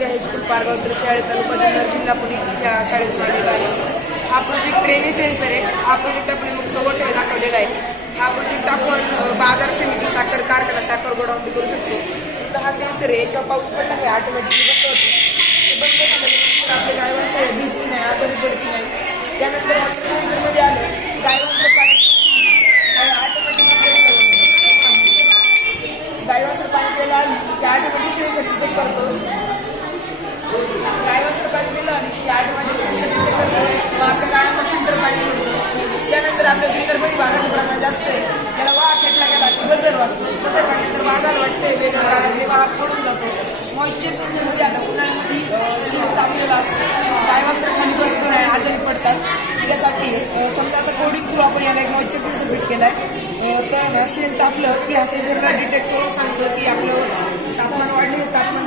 विद्या high school Pargaon तर शाळेत तालुका जुन्नर जिल्हा पुणे या शाळेत आलेला आहे. हा प्रोजेक्ट ड्रेनेज सेन्सर आहे. हा प्रोजेक्ट आपण मुक्त गोठ्यात दाखवलेला आहे. हा प्रोजेक्ट आपण बाजार समिती, साखर कारखाना, साखर गोडाऊन करू शकतो. समजा हा सेन्सर आहे, याच्यावर पाऊस पडला की ऑटोमॅटिकली बंद होतो. ते बंद झाल्यानंतर आपल्या गायवासर भिजती नाही, आजारी पडती नाही. त्यानंतर आपण सेन्सरमध्ये आलं गायवासर पाणी गायवासर पाणी प्यायला आली की ऑटोमॅटिक सेन्सर डिटेक्ट करतो. गायवासर पाणी पिलं आणि की ऑटोमॅटिक सेन्सर डिटेक्ट करतो. मग आपल्या गायांना फिल्टर पाणी मिळतं. त्यानंतर आपल्या फिल्टरमध्ये वाघाचं प्रमाण जास्त आहे, त्याला वाघ खेटला गेला की बजर वाचतो. बजर वाटल्यानंतर वाघाला वाटते वेगळं कारण वाघ पडून जातो. मॉइश्चर सेन्सरमध्ये आता उन्हाळ्यामध्ये शेण तापलेलं असतं, गायवासर खाली बसतो नाही, आजारी पडतात. त्यासाठी समजा आता कोडिंग थ्रू आपण याला एक मॉइश्चर सेन्सर फिट केला आहे. तर शेण तापलं की हा सेन्सरला डिटेक्ट करून सांगतो की आपलं तापमान वाढले, तापमान